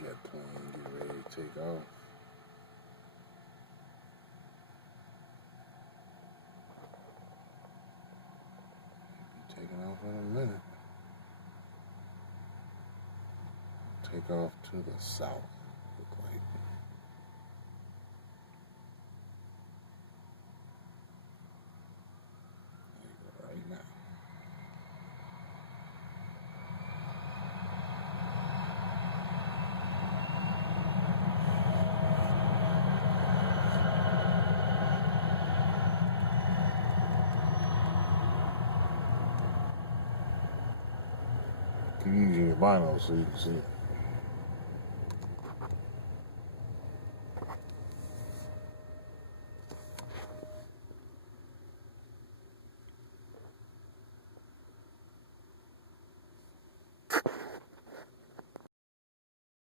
jet plane get ready to take off. Be taking off in a minute. Take off to the south, look like. There you go, right now. Keep using your binos so you can see it.